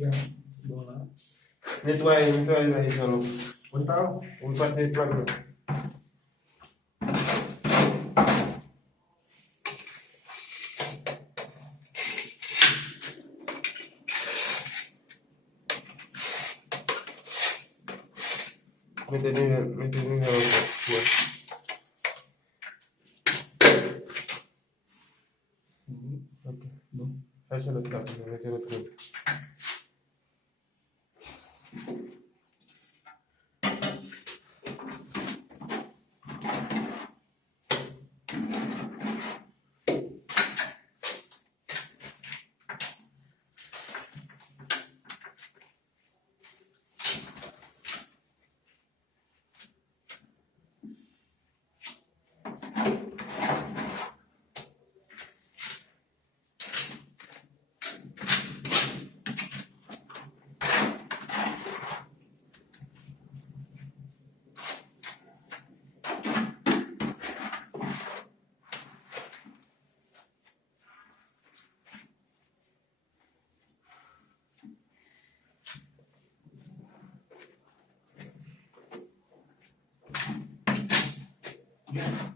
Ya, bola. Nettoie ahí solo. ¿Contado? Un pase de plano. Métete en la otra. Ok, no. Ahí se lo está, métete en otro.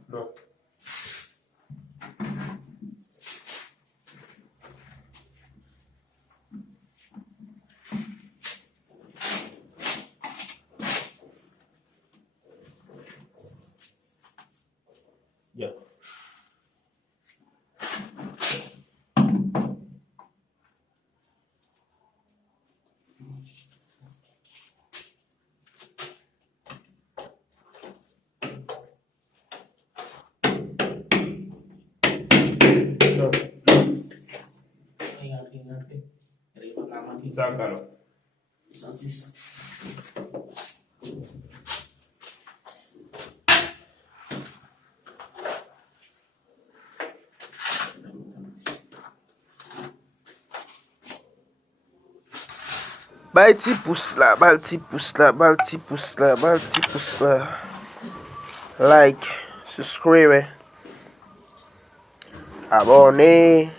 No. Ya. No. Ingat. Dari rekaman itu. Sácalo. Sansis. Balti pouce là. Like, subscribe, abonné.